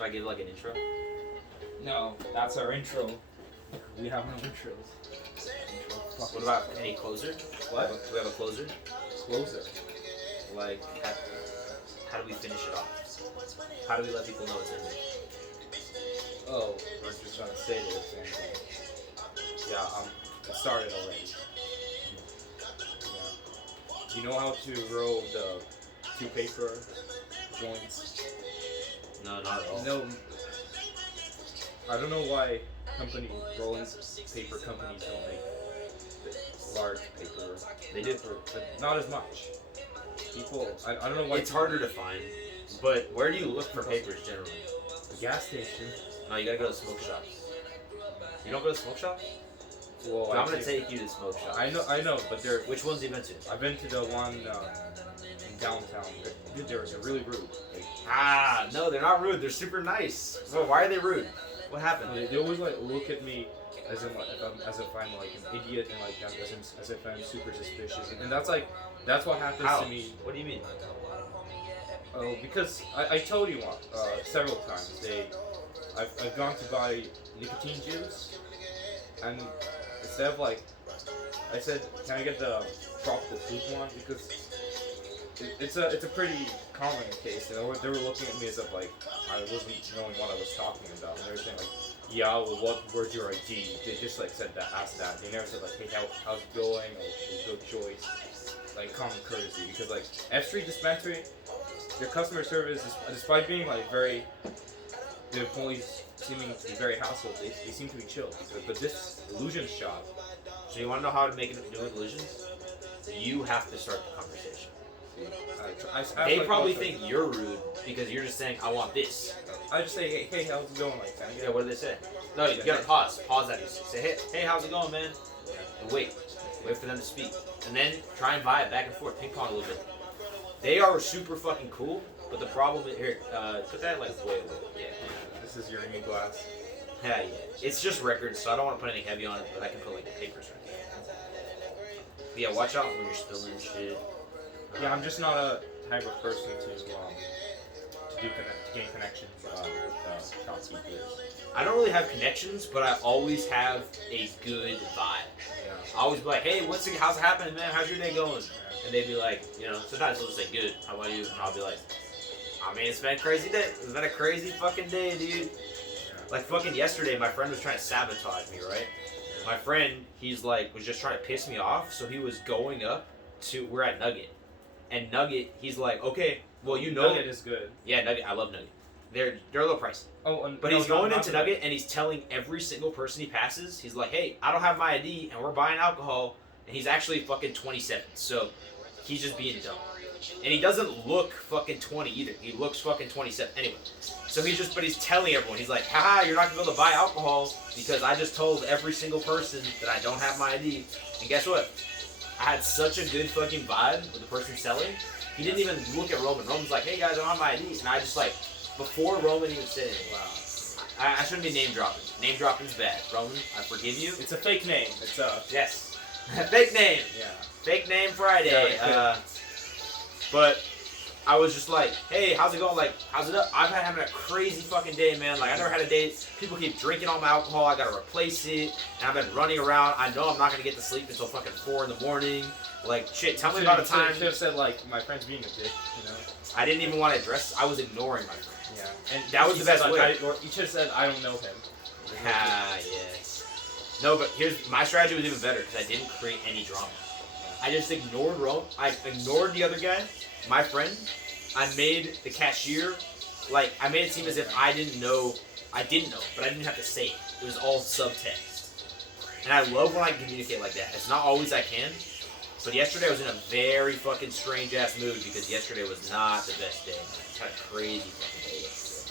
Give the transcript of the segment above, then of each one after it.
Should I give like an intro? No, that's our intro. We have no intros. What about any closer? What? Do we have a closer? Closer. Like, how do we finish it off? How do we let people know it's ending? Oh, we're just trying to say that it's ending. Yeah, it started already. Yeah. Do you know how to roll the two paper joints? No, not at all. No. I don't know why rolling paper companies don't make the large paper. They do. But not as much. People, I don't know why. It's harder to find. But where do you look for papers generally? The gas station. No, you gotta go to smoke shops. You don't go to smoke shops? Well, I'm gonna take you to smoke shops. I know, but they're. Which ones have you been to? I've been to the one in downtown. They're really rude. Like, No, they're not rude. They're super nice. Well, why are they rude? What happened? they always like look at me as if I'm like an idiot and like as if I'm super suspicious. And that's what happens How? to me. What do you mean? Oh, because I told you several times. I've gone to buy nicotine juice, and instead of like, I said, can I get the tropical fruit one, because it's a pretty common case. You know, they were looking at me as if like I wasn't knowing what I was talking about, and they were saying like, yeah, well, where's your ID? They just like said that, asked that. They never said like, hey, how's it going? Or good choice. Like common courtesy, because like F Street Dispensary, their customer service, despite being like the employees seeming to be very household, they seem to be chill. But this illusion shop. So you want to know how to make it do illusions? You have to start the conversation. They probably think you're rude because you're just saying, I want this. I just say, hey, how's it going? Like, Yeah, what do they say? No, you gotta pause. Pause that. Say, hey, how's it going, man? And wait for them to speak. And then try and vibe back and forth, ping pong a little bit. They are super fucking cool, but the problem is, here, put that like way away. Yeah. This is your new glass. Yeah. It's just records, so I don't want to put anything heavy on it, but I can put like papers right there. But yeah, watch out when you're spilling shit. Yeah, I'm just not a type of person to gain connections with shopkeepers. I don't really have connections, but I always have a good vibe. Yeah. I always be like, hey, how's it happening, man? How's your day going? And they'd be like, sometimes they'll just say, good, how about you? And I'll be like, I mean, it's been a crazy day. It's been a crazy fucking day, dude. Yeah. Like fucking yesterday, my friend was trying to sabotage me, right? My friend, was just trying to piss me off, so he was going up we're at Nugget. And Nugget, he's like, okay, well, Nugget is good. Yeah, Nugget, I love Nugget. They're a little pricey. Oh, but he's going into Nugget and he's telling every single person he passes, he's like, hey, I don't have my ID and we're buying alcohol, and he's actually fucking 27, so he's just being dumb. And he doesn't look fucking 20 either. He looks fucking 27. Anyway, so but he's telling everyone, he's like, haha, you're not gonna be able to buy alcohol because I just told every single person that I don't have my ID. And guess what? I had such a good fucking vibe with the person selling. He didn't even look at Roman. Roman's like, hey guys, I don't have my ID. And I just like, before Roman even said it, wow. I shouldn't be name dropping. Name dropping's bad. Roman, I forgive you. It's a fake name. Yes. Fake name. Yeah. Fake name Friday. But I was just like, hey, how's it going? Like, how's it up? I've been having a crazy fucking day, man. Like, I never had a day. People keep drinking all my alcohol. I gotta replace it. And I've been running around. I know I'm not gonna get to sleep until fucking 4 in the morning. Like, shit, tell me about a time. You should have said, like, my friend's being a dick, I didn't even want to address. I was ignoring my friend. Yeah. And that was the best way. You should have said, I don't know him. Yes. No, but my strategy was even better because I didn't create any drama. I just ignored Rome. I ignored the other guy, my friend. I made the cashier, I made it seem as if I didn't know, but I didn't have to say it. It was all subtext. And I love when I communicate like that. It's not always I can, but yesterday I was in a very fucking strange ass mood because yesterday was not the best day. I had a crazy fucking day yesterday.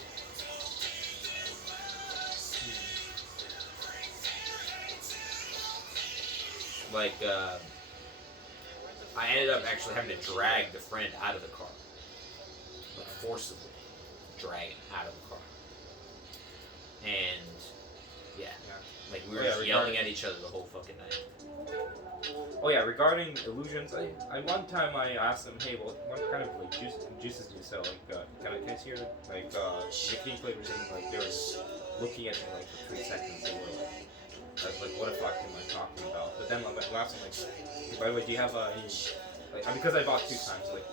I ended up actually having to drag the friend out of the car. Forcibly drag him out of the car. And, yeah. We were just yelling at each other the whole fucking night. Oh yeah, regarding illusions, one time I asked him, hey, what kind of juices do you sell? Can I can I see your like nicotine flavors and like they were looking at me like for 3 seconds. They were like, I was like, what the fuck am I talking about? But then like last time, like, by the way, do you have any like because I bought 2 times like.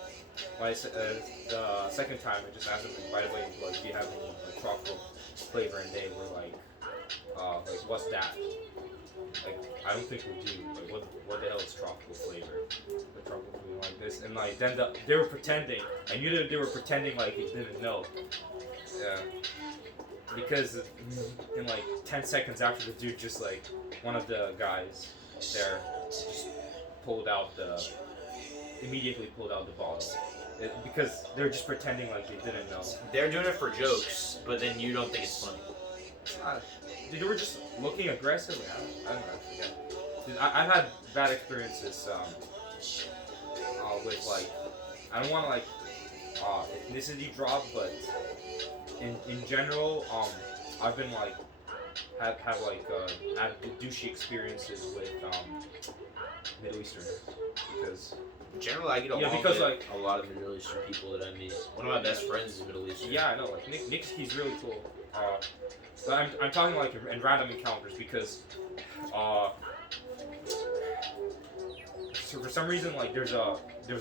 The second time, I just asked them, like, by the way, like, do you have any like, tropical flavor? And they were like, what's that? Like, I don't think we do. Like, what the hell is tropical flavor? The tropical flavor like this, and like then they were pretending. I knew that they were pretending like they didn't know. Yeah. Because in like 10 seconds after the dude just like one of the guys there just immediately pulled out the bottle. Because they're just pretending like they didn't know. They're doing it for jokes, but then you don't think it's funny. They were just looking aggressive. I don't know. Yeah. I've had bad experiences with like, I don't want to like ethnicity drop, but in general, I've been like had douchey experiences with Middle Easterners because. Generally, I get along because, with like, a lot of Middle Eastern people that I meet. One of my best friends is Middle Eastern. Yeah, I know. Like Nick, he's really cool. But I'm talking like in random encounters because, so for some reason like there's a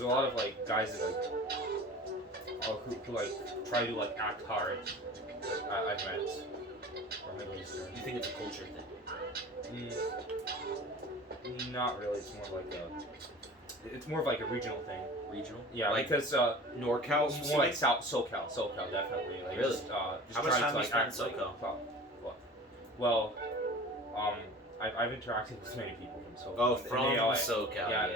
lot of like guys that like who like try to like act hard. I've met from Middle Eastern. You think it's a culture thing? Not really. It's more of like a regional thing. Regional? Yeah, like, because NorCal? More like SoCal, definitely. Like, really? Just how much time do you spend in SoCal? Well, I've interacted with many people from SoCal. Oh, from SoCal. Yeah.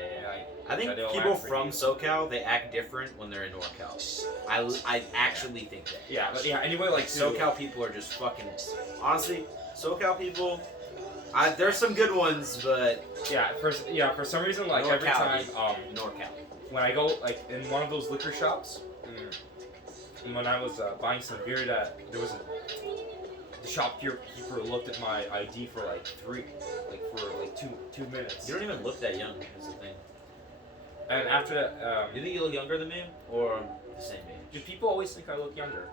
I think people from SoCal, they act different when they're in NorCal. I actually think that. Yeah, but yeah. Anyway, like SoCal people are just fucking. Honestly, SoCal people. There's some good ones, but for some reason, like NorCal, every time, NorCal. When I go like in one of those liquor shops, and when I was buying some beer, that there was the shopkeeper looked at my ID for like two minutes. You don't even look that young. Is the thing. And after that, you think you look younger than me, or the same age? Do people always think I look younger?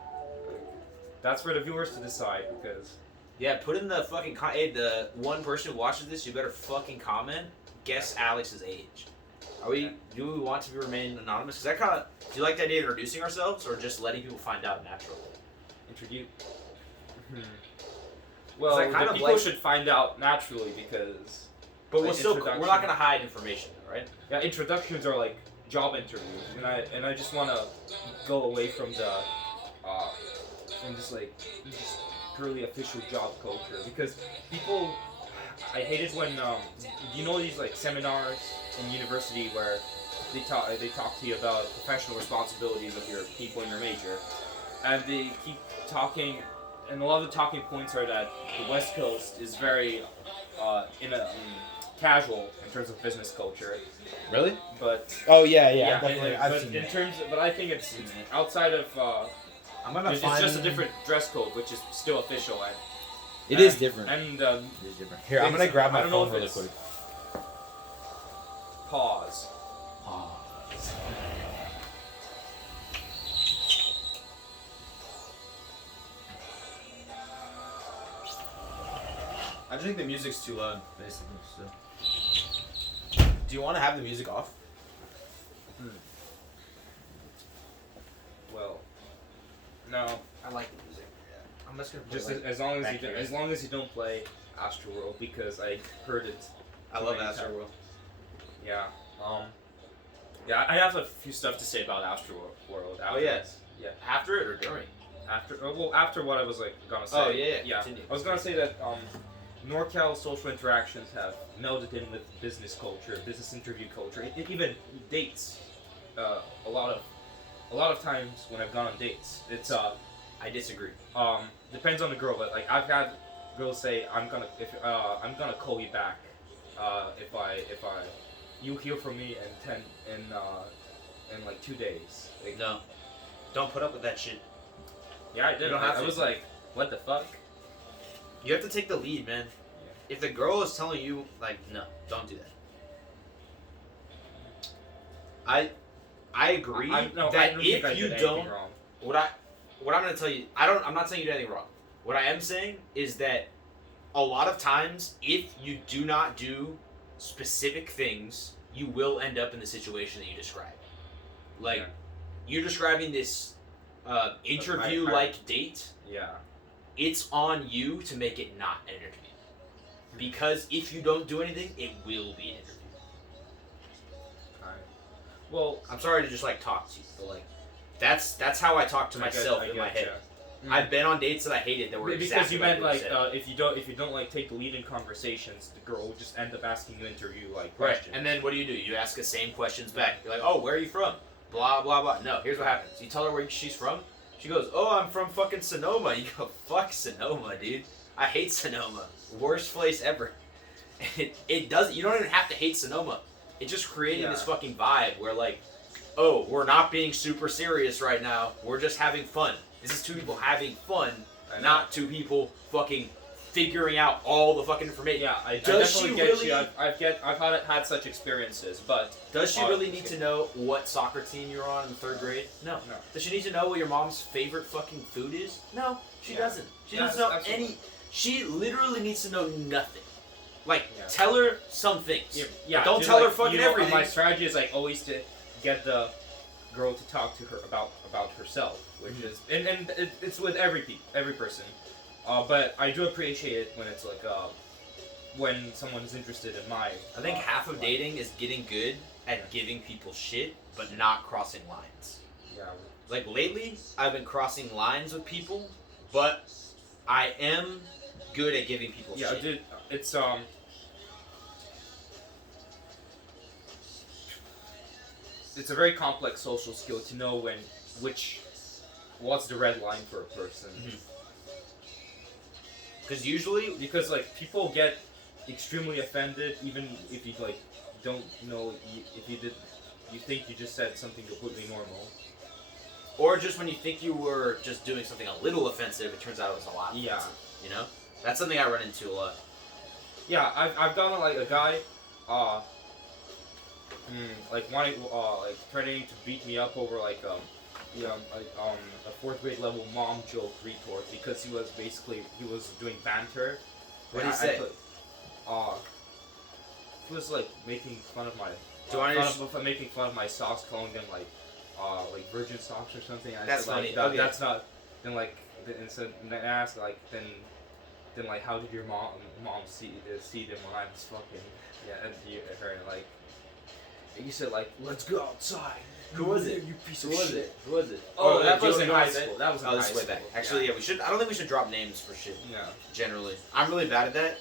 That's for the viewers to decide because. Yeah, put in the fucking hey, the one person who watches this, you better fucking comment. Guess Alex's age. Do we want to remain anonymous? Cause do you like the idea of introducing ourselves, or just letting people find out naturally? Introduce. Well, the people should find out naturally because. But we're not gonna hide information, right? Yeah, introductions are like job interviews, and I just want to go away from the from just purely official job culture because people. I hate it when you know these like seminars in university where they talk to you about professional responsibilities of your people in your major, and they keep talking, and a lot of the talking points are that the West Coast is very casual in terms of business culture. Really? But yeah, definitely. I've seen but I think it's outside of. It's just a different dress code, which is still official. It is different. And it is different. Here, I'm gonna grab my phone really quick. Pause. I just think the music's too loud, basically. So. Do you want to have the music off? Well, no. I like the music. Yeah. I'm just gonna play as long as you don't play Astroworld because I heard it. I love Astroworld. Yeah. Yeah. I have a few stuff to say about Astroworld. Oh yes. Yeah. After it or during? After what I was gonna say. Oh yeah. Continue. I was gonna say that NorCal social interactions have melded in with business culture, business interview culture. It even dates. A lot of times when I've gone on dates, it's I disagree. Depends on the girl, but like I've had girls say I'm gonna call you back if you hear from me in like 2 days. Like, no, don't put up with that shit. Yeah, I did. I was like, what the fuck? You have to take the lead, man. Yeah. If the girl is telling you like, no, don't do that. I agree that if you don't, what I'm gonna tell you, I'm not saying you did anything wrong. What I am saying is that a lot of times, if you do not do specific things, you will end up in the situation that you described. Like, you're describing this interview-like date. Yeah. It's on you to make it not an interview. Because if you don't do anything, it will be an interview. Well, I'm sorry to just like talk to you, but like that's how I talk to myself in my head. I've been on dates that I hated that were because exactly you meant like if you don't like take the lead in conversations, the girl will just end up asking you interview like right. questions. And then what do? You ask the same questions back. You're like, oh, where are you from? Blah blah blah. No, here's what happens. You tell her where she's from. She goes, oh, I'm from fucking Sonoma. You go, fuck Sonoma, dude. I hate Sonoma. Worst place ever. It doesn't. You don't even have to hate Sonoma. It's just creating this fucking vibe where like, oh, we're not being super serious right now. We're just having fun. This is two people having fun, not two people fucking figuring out all the fucking information. Yeah, I does definitely she get really? you. I've had such experiences, but does she really need to know what soccer team you're on in the 3rd grade? No. Does she need to know what your mom's favorite fucking food is? No, she doesn't. She doesn't know any. She literally needs to know nothing. Like, tell her some things. Yeah. Don't tell her fucking everything. My strategy is like always to get the girl to talk to her about herself, which is and it's with every person. But I do appreciate it when it's like when someone's interested in my. I think half of dating is getting good at giving people shit, but not crossing lines. Yeah. Like lately, I've been crossing lines with people, but I am good at giving people shit. Yeah, dude, it's it's a very complex social skill to know what's the red line for a person. Because like people get extremely offended even if you like don't know if you think you just said something completely normal. Or just when you think you were just doing something a little offensive, it turns out it was a lot offensive. You know? That's something I run into a lot. Yeah, I've done like a guy like wanting like threatening to beat me up over like a 4th grade level mom joke retort because he was doing banter. What did he say? He was like making fun of my making fun of my socks, calling them like virgin socks or something. That's said, funny. Like, that's not. Then like and I asked like then like how did your mom see them when I was fucking and her like. You said like, let's go outside. Who was it? You piece of shit. Who was it? Oh, that was in high school. That was in high school. Way back. Actually, we should. I don't think we should drop names for shit. Yeah. Generally, I'm really bad at that.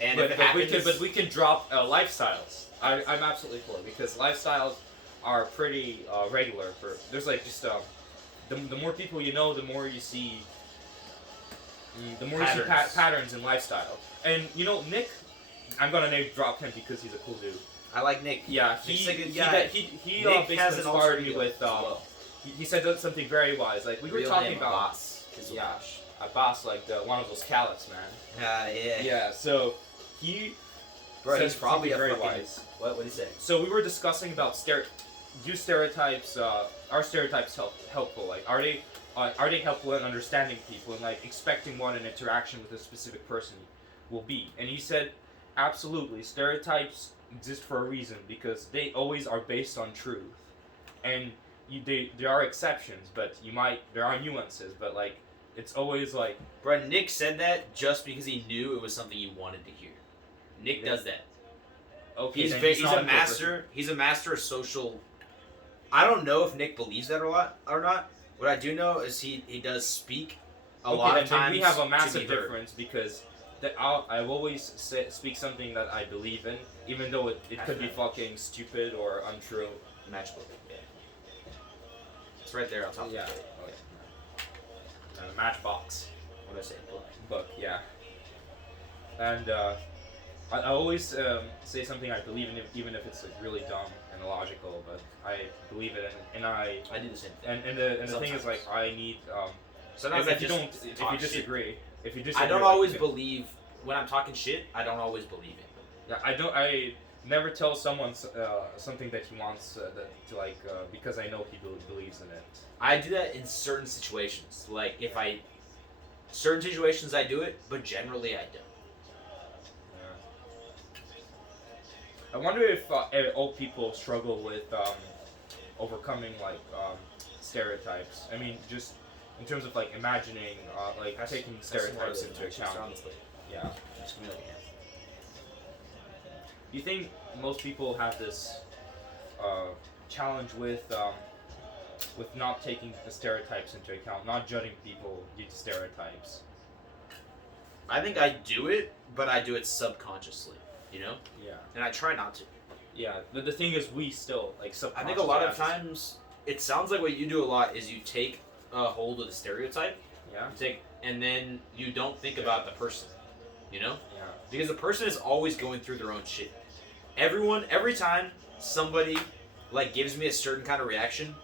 And but we can drop lifestyles. I'm absolutely for it because lifestyles are pretty regular. There's like just the more people you know, the more you see. The more patterns. You see patterns in lifestyle. And you know Nick, I'm gonna name drop him because he's a cool dude. I like Nick. Yeah, he's a good guy. He basically inspired me with. He said something very wise. Like we were talking about. Abbas. Yeah, Abbas, like one of those callous, man. Yeah. Yeah, so he. Bro, he's probably very fucking, wise. What did he say? So we were discussing about stereotypes. Are stereotypes helpful? Like, are they helpful in understanding people and like expecting what an interaction with a specific person will be? And he said, absolutely, stereotypes exist for a reason because they always are based on truth, and there are exceptions, but there are nuances, but like it's always like. Bro, Nick said that just because he knew it was something you wanted to hear. Nick does that. Okay, he's a master. He's a master of social. I don't know if Nick believes that or not. What I do know is he does speak a lot of times. We have a massive difference because. I've always speak something that I believe in, even though it could be fucking stupid or untrue. Matchbook. Yeah. It's right there on top of the plate. And a matchbox. What did I say? Book, yeah. And I always say something I believe in, even if it's like really dumb and illogical, but I believe it, and I do the same thing. And the thing is like I need sometimes if you disagree. I don't always believe when I'm talking shit. I don't always believe it. Yeah, never tell someone something that he wants because I know he believes in it. I do that in certain situations. Like if I, certain situations I do it, but generally I don't. I wonder if old people struggle with overcoming stereotypes. I mean, just in terms of like imagining, taking stereotypes into account. Yeah. Just give me like a hand. Do you think most people have this challenge with not taking the stereotypes into account, not judging people due to stereotypes? I think I do it, but I do it subconsciously. You know? Yeah. And I try not to. Yeah. The thing is, we still I subconsciously. think a lot of times it sounds like what you do a lot is you take a hold of the stereotype. Yeah. And then you don't think about the person. You know? Yeah. Because the person is always going through their own shit. Every time somebody like gives me a certain kind of reaction,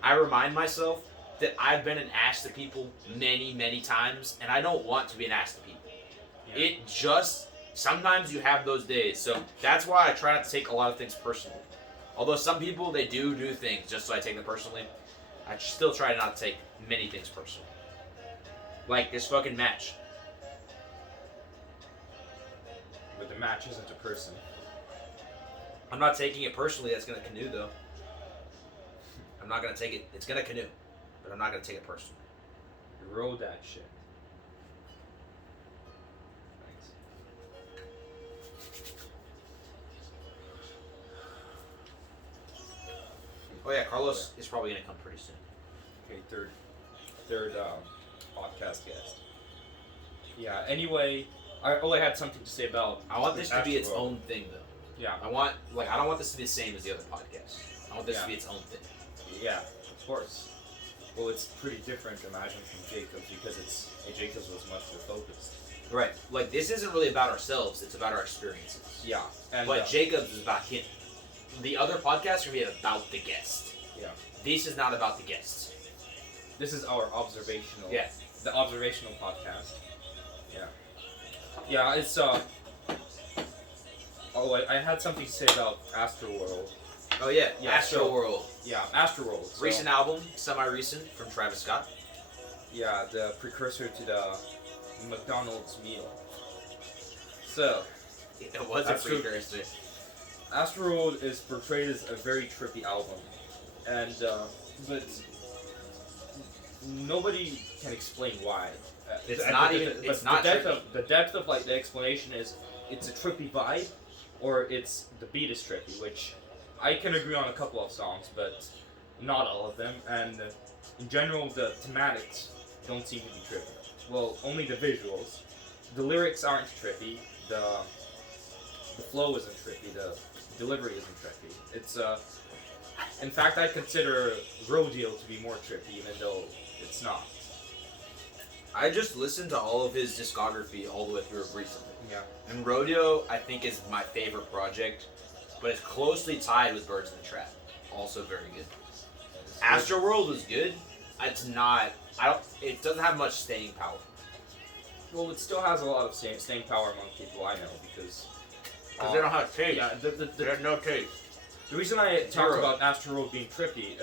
I remind myself that I've been an ass to people many, many times, and I don't want to be an ass to people. Yeah. It just sometimes you have those days, so that's why I try not to take a lot of things personally. Although some people they do things just so I take them personally, I still try not to take many things personally. Like this fucking match. But the match isn't a person. I'm not taking it personally. That's gonna canoe though. I'm not gonna take it. It's gonna canoe, but I'm not gonna take it personally. You roll that shit. Oh yeah, Carlos is probably gonna come pretty soon. Okay, third podcast guest. Yeah. Anyway, I had something to say about. I want this to be its Astro. own thing though. Yeah. I don't want this to be the same as the other podcast. I want this to be its own thing. Yeah, of course. Well, it's pretty different, imagine, from Jacobs because Jacobs was much more focused. Right. Like this isn't really about ourselves. It's about our experiences. Yeah. And But Jacobs is about him. The other podcasts are gonna be about the guest. Yeah. This is not about the guests. This is our observational. Yeah. The observational podcast. Yeah. Yeah, it's Oh, I had something to say about Astroworld. Oh yeah, Yeah, Astroworld. Yeah, Astroworld. So, Recent album, semi-recent, from Travis Scott. Yeah, the precursor to the McDonald's meal. So, It was a precursor. Astroworld is portrayed as a very trippy album, and but nobody can explain why. It's not even. It's not trippy. The depth of like the explanation is it's a trippy vibe, or it's the beat is trippy, which I can agree on a couple of songs, but not all of them. And in general, the thematics don't seem to be trippy. Well, only the visuals. The lyrics aren't trippy. The flow isn't trippy. The delivery isn't trippy. It's in fact, I consider Rodeo to be more trippy, even though it's not. I just listened to all of his discography all the way through recently. Yeah. And Rodeo, I think, is my favorite project, but it's closely tied with Birds in the Trap. Also very good. Astroworld was good. It's not. It doesn't have much staying power. Well, it still has a lot of staying power among people I know because Because they don't have taste. Yeah, They have no taste. the reason I talked Zero. about Astroworld being trippy,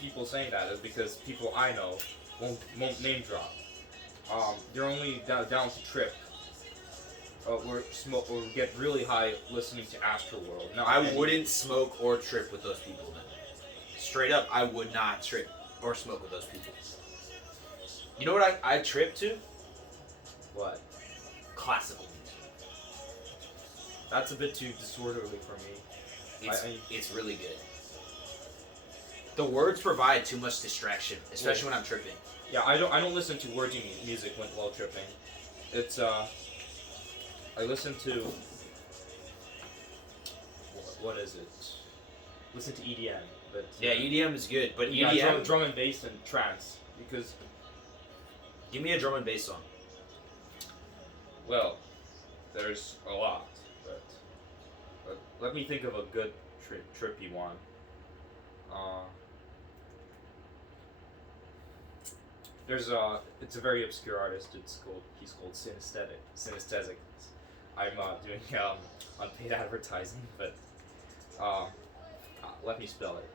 people saying that is because people I know won't name drop. They're only down to trip. Or get really high listening to Astroworld. No, I wouldn't smoke or trip with those people then. Straight up, I would not trip or smoke with those people. You know what I trip to? What? Classical music. That's a bit too disorderly for me. It's really good. The words provide too much distraction, especially when I'm tripping. Yeah, I don't listen to wordy music while tripping. It's I listen to what is it? Listen to EDM, but Yeah, EDM is good, but yeah, EDM. drum and bass and trance because Give me a drum and bass song. well, there's a lot, but let me think of a good trippy one. It's a very obscure artist. He's called Synesthetic. I'm doing unpaid advertising, but Let me spell it.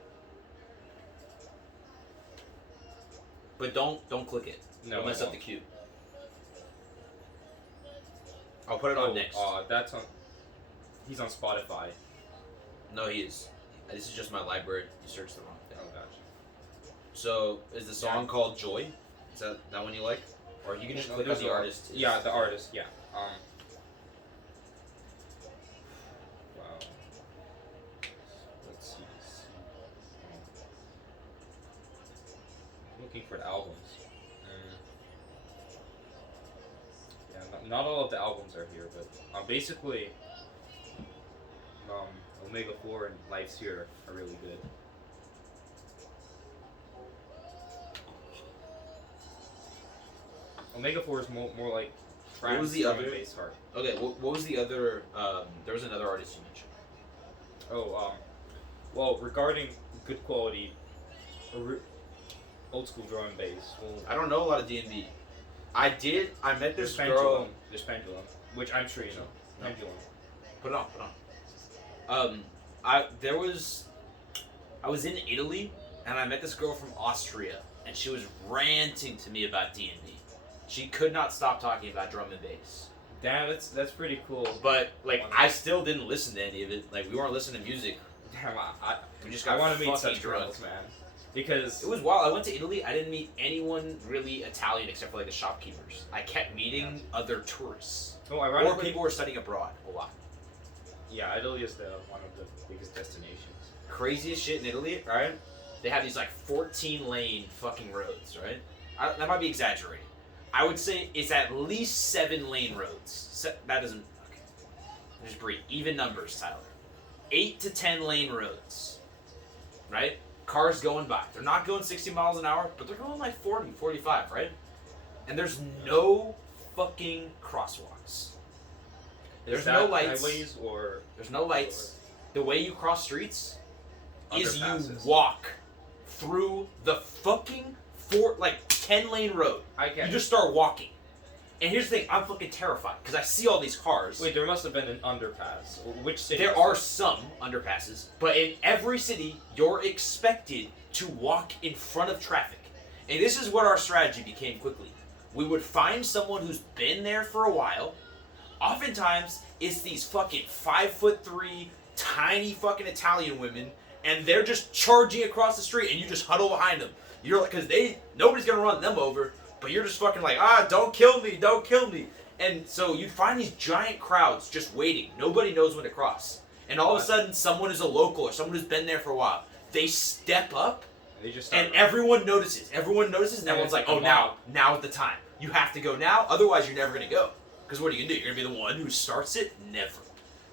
But don't click it. No, Don't mess I up the won't. cue. I'll put it on next. That's on. He's on Spotify. No, he is. This is just my library. You searched the wrong thing. Oh gosh. So, is the song called Joy? Is that one you like? Or you can just click on the artist. Yeah, the artist. Yeah. Wow. Let's see. Looking for the albums. Yeah, not all of the albums are here, but basically, Omega 4 and Life's Here are really good. Omega 4 is more like What was the other? bass hard. Okay, what was the other? There was another artist you mentioned. Well, regarding good quality, old school drum and bass. Well, I don't know a lot of D&B. I met this girl. There's Pendulum, which I'm sure you know. No. Pendulum. Put it on. I was in Italy, and I met this girl from Austria, and she was ranting to me about D&B. She could not stop talking about drum and bass. Damn, that's pretty cool. But like, I still didn't listen to any of it. Like, we weren't listening to music. Damn, We just got want to meet fucking such drunk. girls, man. Because It was wild. I went to Italy. I didn't meet anyone really Italian except for like the shopkeepers. I kept meeting other tourists. oh, Or ironically, people who were studying abroad a lot. yeah, Italy is one of the biggest destinations. Craziest shit in Italy, right? They have these like 14-lane fucking roads, right? That might be exaggerating. I would say it's at least 7-lane roads. That doesn't. Okay. Just breathe. Even numbers, Tyler. 8 to 10-lane roads, right? Cars going by. They're not going 60 miles an hour, but they're going like 40, 45, right? And there's no fucking crosswalks. There's no lights. Highways or There's no lights. The way you cross streets is you underpasses. walk through the fucking 10-lane road. I can't. You just start walking. And here's the thing, I'm fucking terrified because I see all these cars. Wait, there must have been an underpass. Which city? There are some underpasses, but in every city, you're expected to walk in front of traffic. And this is what our strategy became quickly. We would find someone who's been there for a while. Oftentimes, it's these fucking 5'3", tiny fucking Italian women, and they're just charging across the street, and you just huddle behind them. You're like, because nobody's gonna run them over, but you're just fucking like, don't kill me, don't kill me. And so you find these giant crowds just waiting. Nobody knows when to cross. And all of a sudden, someone who's a local or someone who's been there for a while, they step up, They just and everyone notices. Everyone notices, and everyone's like, now's the time. You have to go now, otherwise you're never gonna go. Because what are you gonna do? You're gonna be the one who starts it? Never.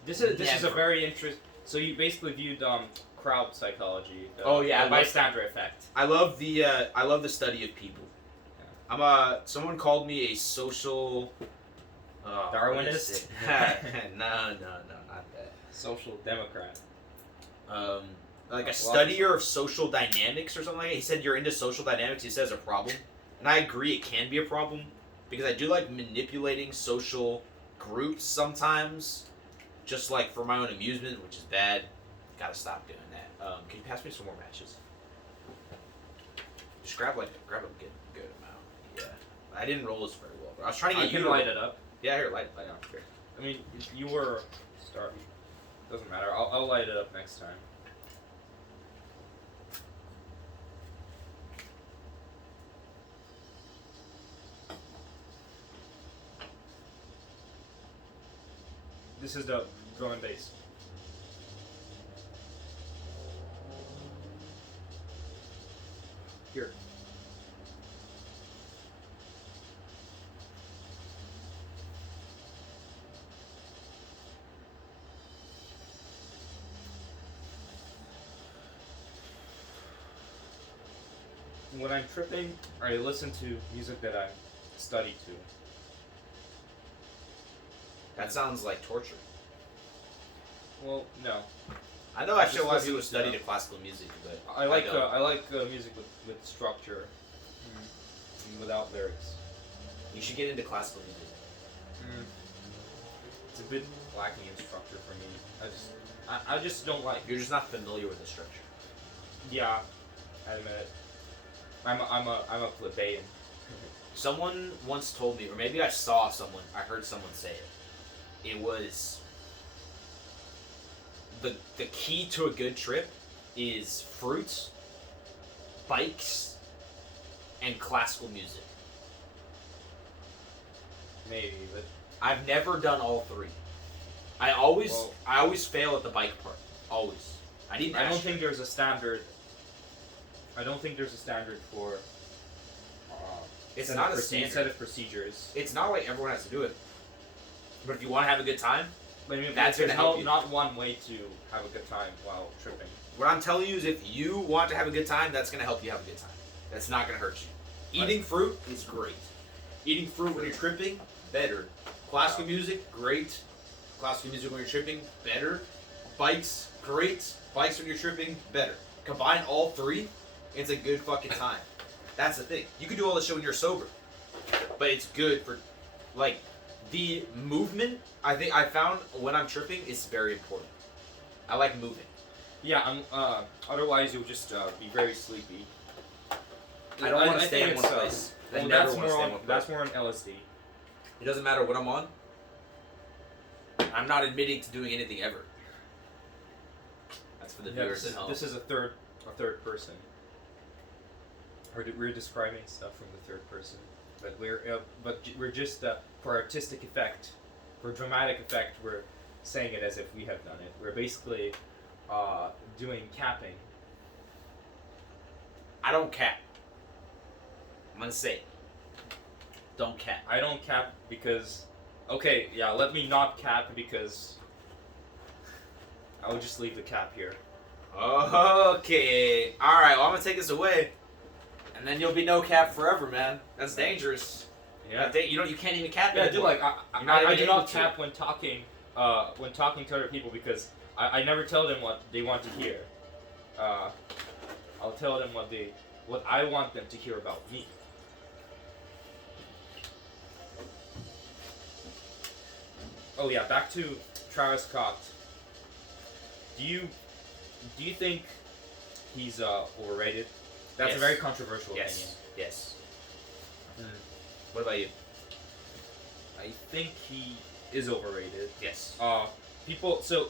This is a Never. very interesting. So you basically viewed crowd psychology. I bystander effect. I love the study of people. Someone called me a social Darwinist? no, not that. Social democrat. Like a studier of social dynamics or something like that. He said you're into social dynamics. He says a problem, and I agree it can be a problem because I do like manipulating social groups sometimes, just like for my own amusement, which is bad. Gotta stop doing that. Can you pass me some more matches? Just grab a good amount. Yeah, I didn't roll this very well, but I was trying to get you you to to light it up. Yeah, here, light it up. Here. I mean, if you were starting. Doesn't matter. I'll light it up next time. This is the drum and bass. Here. When I'm tripping, I listen to music that I study to. That sounds like torture. Well, no. I know I actually a just lot of people listen study to- to classical music, but I like don't. music with structure, and without lyrics. You should get into classical music. it's a bit lacking in structure for me. I just don't like. You're just not familiar with the structure. Yeah, I admit it. I'm a plebeian. Someone once told me, or maybe I heard someone say it. It was the key to a good trip is fruits, bikes, and classical music. Maybe, but I've never done all three. I always fail at the bike part. Always. I don't think there's a standard. I don't think there's a standard for. It's not a standard set of procedures. It's not like everyone has to do it. But if you want to have a good time, That's that's going to help you. Not one way to have a good time while tripping. What I'm telling you is if you want to have a good time, that's going to help you have a good time. That's not going to hurt you. Eating fruit is great. Eating fruit when you're tripping, better. Classical music, great. Classical music when you're tripping, better. Bikes, great. Bikes when you're tripping, better. Combine all three, it's a good fucking time. That's the thing. You can do all this shit when you're sober. But it's good for, like, the movement, I found when I'm tripping is very important. I like moving. Yeah, otherwise you'll just be very sleepy. I don't want to stay in one place. That's more on LSD. It doesn't matter what I'm on. I'm not admitting to doing anything ever. That's for the viewers at home. This is a third person. We're describing stuff from the third person, but we're just for artistic effect, for dramatic effect, we're saying it as if we have done it. We're basically doing capping. I don't cap. I'm gonna say it. Don't cap. I don't cap because, okay, yeah, let me not cap because I'll just leave the cap here. Okay. Alright, well I'm gonna take this away. And then you'll be no cap forever, man. That's dangerous. Yeah. You can't even cap Yeah, anymore. dude, I do not cap when talking to other people because I never tell them what they want to hear. I'll tell them what I want them to hear about me. Oh yeah, back to Travis Scott. Do you think he's overrated? That's Yes. a very controversial opinion. Yes. What about you? I think he is overrated. Yes. People. So,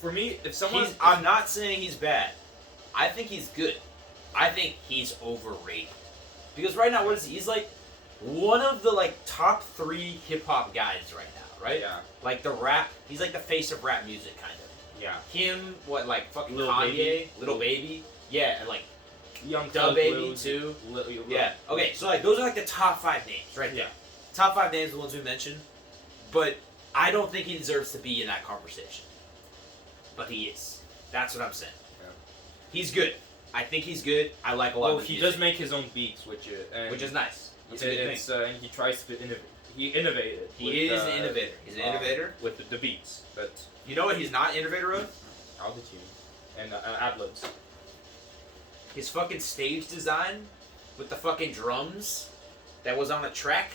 for me, if someone, I'm not saying he's bad. I think he's good. I think he's overrated. Because right now, what is he? He's like one of the top 3 hip hop guys right now, right? Yeah. Like the rap. He's like the face of rap music, kind of. Yeah. Him, fucking Lil Kanye, Baby. Lil Baby. Yeah, and Young Dub Thug, Baby Lil- too. Lil- Yeah. Okay, so those are the top 5 names right there. Yeah. Top 5 names, the ones we mentioned. But I don't think he deserves to be in that conversation. But he is. That's what I'm saying. Yeah. He's good. I think he's good. I like a lot of his he music, does make his own beats, which is nice. That's a good thing. And he tries to innovate. He innovated. He is an innovator. He's an innovator. With the beats, but You know what he's not innovator of? altitude and ad-libs. His fucking stage design with the fucking drums that was on a track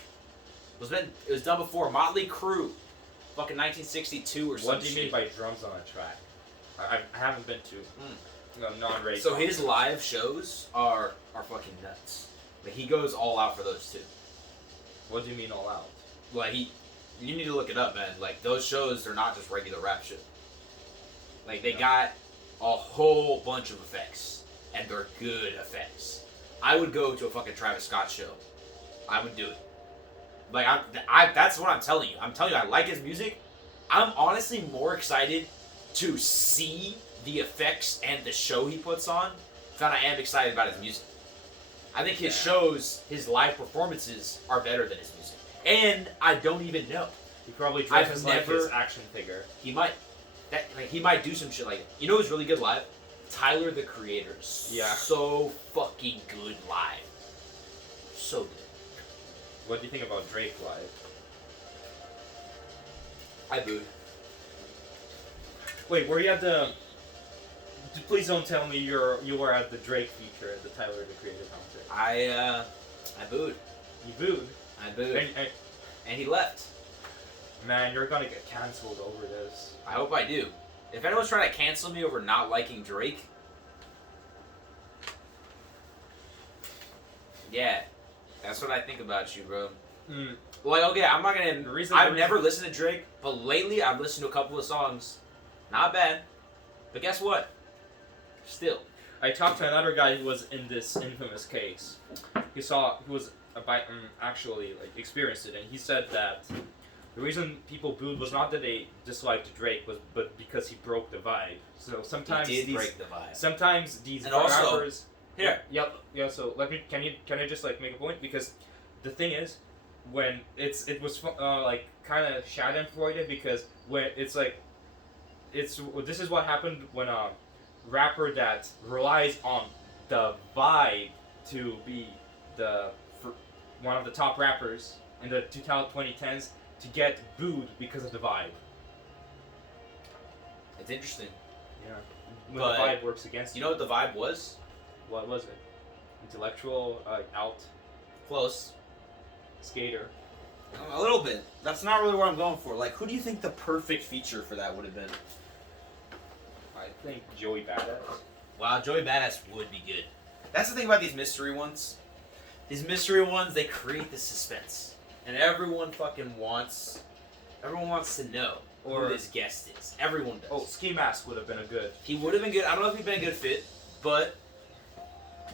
it was done before Motley Crue, fucking 1962 or something. What do you mean by drums on a track? I haven't been to non-race. So his live shows are fucking nuts. He goes all out for those too. What do you mean all out? You need to look it up, man. Those shows are not just regular rap shit. They got a whole bunch of effects, and they're good effects. I would go to a fucking Travis Scott show. I would do it. That's what I'm telling you. I'm telling you, I like his music. I'm honestly more excited to see the effects and the show he puts on than I am excited about his music. I think his shows, his live performances, are better than his music. And I don't even know. He probably dresses like his action figure. He might. He might do some shit like that. You know who's really good live? Tyler, the Creator. Yeah. So fucking good live. So good. What do you think about Drake live? I booed. Wait, were you at the... Please don't tell me you were at the Drake feature at the Tyler, the Creator concert. I booed. You booed? I booed. And And he left. Man, you're gonna get canceled over this. I hope I do. If anyone's trying to cancel me over not liking Drake, yeah, that's what I think about you, bro. Like, okay, I'm not gonna. I've never listened to Drake, but lately I've listened to a couple of songs. Not bad. But guess what? Still. I talked to another guy who was in this infamous case. He was actually like experienced it, and he said that the reason people booed was not that they disliked Drake, but because he broke the vibe. So sometimes he did break the vibe. Sometimes these and also, rappers. Here. Yeah. So can I just like make a point, because the thing is, when it was like kind of schadenfreude, because when this is what happened when rapper that relies on the vibe to be one of the top rappers in the 2010s to get booed because of the vibe. It's interesting. Yeah. When the vibe works against you. You know what the vibe was? What was it? Intellectual, alt. Close. Skater. A little bit. That's not really what I'm going for. Like, who do you think the perfect feature for that would have been? I think Joey Badass. Wow, Joey Badass would be good. That's the thing about these mystery ones. These mystery ones, they create the suspense. And everyone wants to know who this guest is. Everyone does. Oh, Ski Mask would have been a good. He would have been good. I don't know if he'd been a good fit, but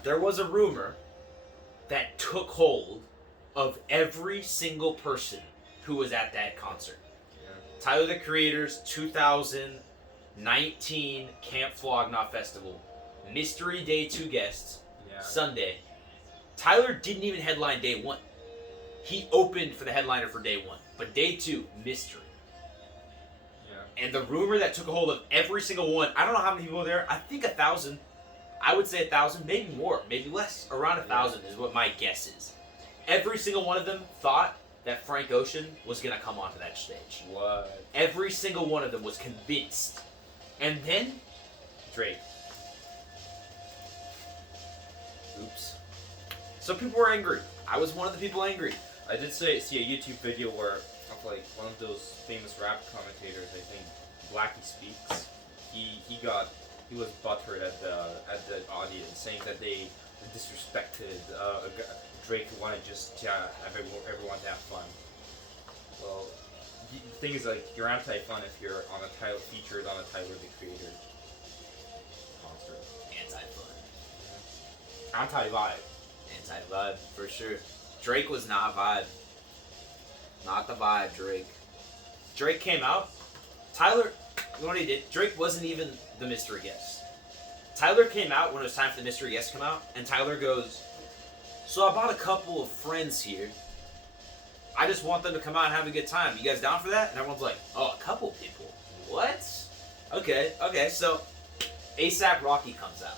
there was a rumor that took hold of every single person who was at that concert. Yeah. Tyler, the Creator's 2019 Camp Flog Gnaw Festival. Mystery Day 2 guests. Yeah. Sunday. Tyler didn't even headline day 1. He opened for the headliner for day 1. But day 2, mystery. Yeah. And the rumor that took a hold of every single one, I don't know how many people were there. I think 1,000. I would say 1,000, maybe more, maybe less. Around 1,000 is what my guess is. Every single one of them thought that Frank Ocean was going to come onto that stage. What? Every single one of them was convinced. And then, Drake. Oops. Some people were angry. I was one of the people angry. I did see a YouTube video of like one of those famous rap commentators, I think Blackie Speaks. He was butthurt at the audience, saying that they disrespected Drake, who wanted just to have everyone to have fun. Well, the thing is, like, you're anti-fun if you're featured on a Tyler the Creator concert. Anti-fun. Anti-vibe. Anti-vibe, for sure. Drake was not vibe. Not the vibe, Drake. Drake came out. Tyler, you know what he did? Drake wasn't even the mystery guest. Tyler came out when it was time for the mystery guest to come out, and Tyler goes, "So I bought a couple of friends here. I just want them to come out and have a good time. You guys down for that?" And everyone's like, "Oh, a couple people? What? Okay. So ASAP Rocky comes out.